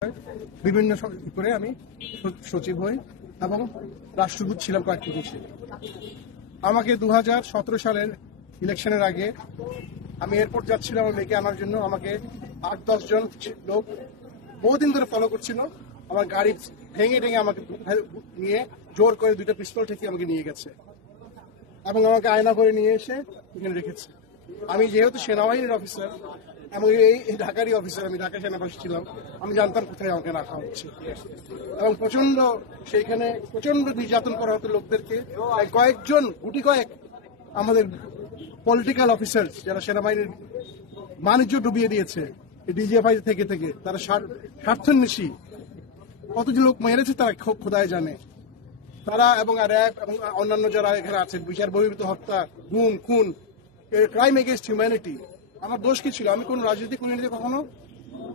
বিভিন্ন করে আমি সচিব হই এবং রাষ্ট্রদূত ছিলাম কয়েক দেশে। আমাকে 2017 সালের ইলেকশনের আগে আমি এয়ারপোর্ট যাচ্ছিলাম আমার মেয়েকে আনার জন্য। আমাকে 8-10 জন লোক বহুদিন ধরে ফলো করছিল। আমার গাড়ি ভেঙে ভেঙে আমাকে নিয়ে জোর করে 2টা পিস্তল ঠেকে আমাকে নিয়ে গেছে এবং আমাকে আয়না করে নিয়ে এসে এখানে রেখেছে। আমি যেহেতু সেনাবাহিনীর অফিসার এবং এই ঢাকারই অফিসার, আমি ঢাকা সেনাবাসী ছিলাম, আমি জানতাম কোথায় আমাকে রাখা হচ্ছে এবং সেইখানে প্রচন্ড নির্যাতন করা হতো লোকদেরকে। কয়েকজন গুটি কয়েক আমাদের পলিটিক্যাল অফিসার যারা সেনাবাহিনীর বাণিজ্য ডুবিয়ে দিয়েছে ডিজিএফআই থেকে থেকে, তারা স্বার্থান্বেষী কত যে লোক মেরেছে তারা খোদায় জানে। তারা এবং র্যাব এবং অন্যান্য যারা এখানে আছেন, বিচার বহির্ভূত হত্যা, গুম, খুন, ক্রাইম এগেইনস্ট হিউম্যানিটি। আমার দোষ কি ছিল? আমি কোন রাজনীতি করিনি কখনো,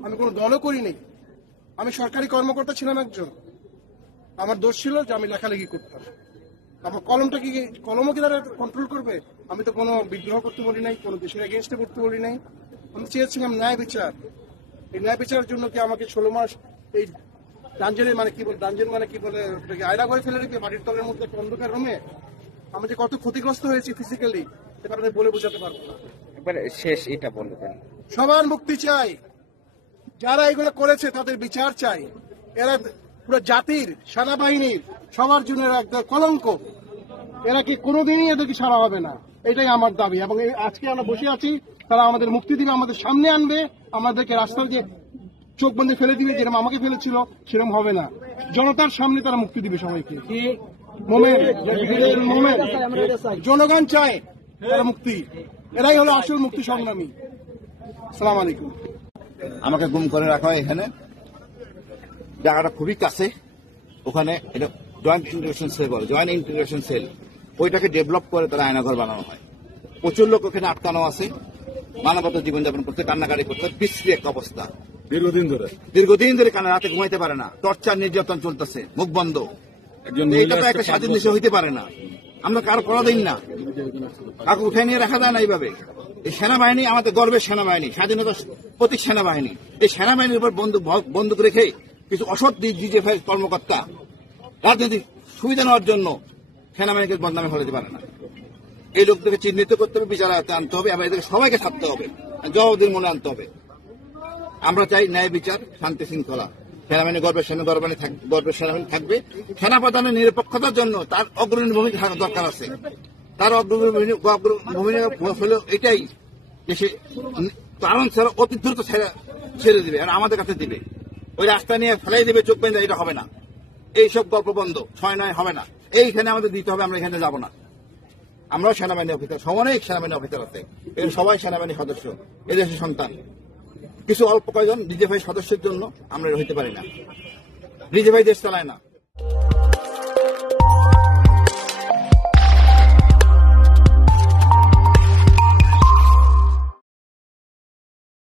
আমি কোন দলও করিনি, আমি সরকারি কর্মকর্তা ছিলাম একজন। আমার দোষ ছিল যে আমি লেখালেখি করতাম। আমার কলমও কি তারা কন্ট্রোল করবে? আমি তো কোনো বিদ্রোহ করতে বলি নাই, কোনো দেশের এগেইনস্টে করতে বলি নাই। আমি চেয়েছিলাম ন্যায় বিচার। এই ন্যায় বিচারের জন্য কি আমাকে 16 মাস এই ডাঞ্জেনের ডাঞ্জেন মানে কি বলে আয়না করে ফেলে রেখে মাটির তলের মধ্যে অন্ধকার রুমে আমি যে কত ক্ষতিগ্রস্ত হয়েছি ফিজিক্যালি, সেটা আপনাদের বলে বোঝাতে পারবো না। শেষ এটা বলবেন, সবার মুক্তি চাই, যারা এগুলো করেছে তাদের বিচার চাই। এরা পুরো জাতির, সেনাবাহিনীর সবার জন্য একটা কলঙ্ক। এরা কি কোনোদিনই এদেরকে ছাড়া হবে না, এটাই আমার দাবি। এবং আজকে আমরা বসে আছি, তারা আমাদের মুক্তি দিবে, আমাদের সামনে আনবে, আমাদেরকে রাস্তার যে চোখ বন্ধে ফেলে দিবে, যেরকম আমাকে ফেলেছিল সেরকম হবে না। জনতার সামনে তারা মুক্তি দিবে সবাইকে। জনগণ চায় তারা মুক্তি, এরাই হলো আসল মুক্তি সংগ্রামী। আসসালামু আলাইকুম। আমাকে গুম করে রাখা হয় এখানে, জায়গাটা খুবই কাছে। ওখানে এটা জয়েন্ট ইন্টিগ্রেশন সেল বলে, জয়েন্ট ইন্টিগ্রেশন সেল, ওইটাকে ডেভেলপ করে তারা আয়নাঘর বানানো হয়। প্রচুর লোক ওখানে আটকানো আছে, মানবতা জীবনযাপন করতে, কান্নাকাটি করতে, বিশ্রী একটা অবস্থা। দীর্ঘদিন ধরে কানে রাতে ঘুমাইতে পারে না, টর্চার নির্যাতন চলতেছে, মুখ বন্ধ। এটা তো একটা স্বাধীন দেশে হইতে পারে না। আমরা কারো পরাধীন না, কাউকে উঠে নিয়ে রাখা যায় না এইভাবে। এই সেনাবাহিনী আমাদের গর্বের সেনাবাহিনী, স্বাধীনতার প্রতীক সেনাবাহিনী। এই সেনাবাহিনীর উপর বন্দুক রেখে কিছু অসৎ ডিজিএফআই কর্মকর্তা রাজনৈতিক সুবিধা নেওয়ার জন্য সেনাবাহিনীকে বদনামে ফেলতে পারে না। এই লোকদেরকে চিহ্নিত করতে হবে, বিচার আনতে হবে এবং এদেরকে সবাইকে ছাড়তে হবে, জবাবদিহির মনে আনতে হবে। আমরা চাই ন্যায় বিচার, শান্তি শৃঙ্খলা। সেনাবাহিনী গর্বের সেনাবাহিনী থাকবে। সেনাপ্রধানের নিরপেক্ষতার জন্য তার অগ্রণী ভূমিকা থাকা দরকার আছে। তার ভূমিকা হলো এটাই যে সে কারণ ছাড়া অতি দ্রুত ছেড়ে দিবে আর আমাদের কাছে দিবে। ওই রাস্তা নিয়ে ফেলাই দিবে, চোখ বেঁধে, এটা হবে না। এইসব গল্প বন্ধ, 6-9 হবে না। এইখানে আমাদের দিতে হবে, আমরা এখানে যাব না। আমরাও সেনাবাহিনী অফিসার, অনেক সেনাবাহিনী অফিসার আছে, এর সবাই সেনাবাহিনী সদস্য, এদেশের সন্তান। কিছু অল্প কয়েকজন ডিজিএফআই সদস্যের জন্য আমরা হইতে পারি না। ডিজিএফআই দেশ চালায় না।